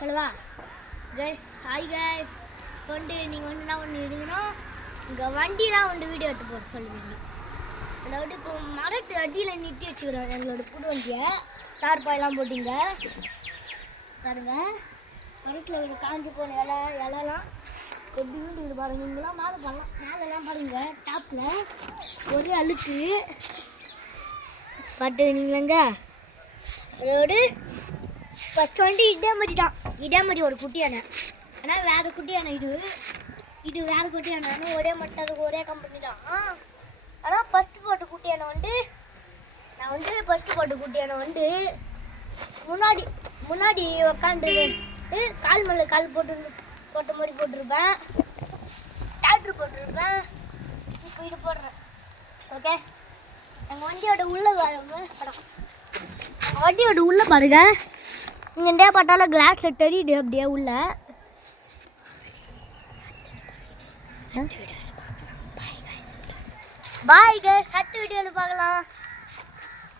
சொல்லவா guys? Hi guys. நீங்கள் என்ன பண்ணிடுங்கன்னா இங்கே வண்டிலாம் வீடியோ எடுத்து போட்டு சொல்லுவீங்க. அதாவது இப்போ மரத்து அடியில் நிறுத்தி வச்சுக்கிறோம் எங்களோட புது வண்டியை. தார் பாயெல்லாம் போட்டிங்க பாருங்க. மரத்தில் ஒரு காஞ்சி போன இலைலாம் எப்படி வீட்டு பாருங்க. இங்கெல்லாம் மேலே பண்ணலாம். மேலெல்லாம் பாருங்க டாப்பில் ஒரு அழுக்கு பட்டு நீங்களங்க. அதோடு ஃபஸ்ட் இதே மாதிரி தான். இதே மாதிரி ஒரு குட்டி யானை. ஆனால் வேறு குட்டி யானை இது வேறு குட்டி யானை. ஒரே மட்டும் அதுக்கு ஒரே கம்பெனி தான். ஆனால் ஃபஸ்ட்டு போட்ட குட்டி யானை நான் ஃபஸ்ட்டு போட்ட குட்டி யானை முன்னாடி உக்காண்டு கால் மேலே கால் போட்ட மாதிரி போட்டிருப்பேன். டிராக்டர் போட்டிருப்பேன். இப்போ இது போடுறேன். ஓகே, எங்கள் வண்டியோட உள்ள படம் வண்டியோட உள்ள பாருங்க. இங்கே பார்த்தாலும் கிளாஸில் தெரியுது அப்படியே உள்ள. பாய் கைஸ், அடுத்த வீடியோவில் பார்க்கலாம்.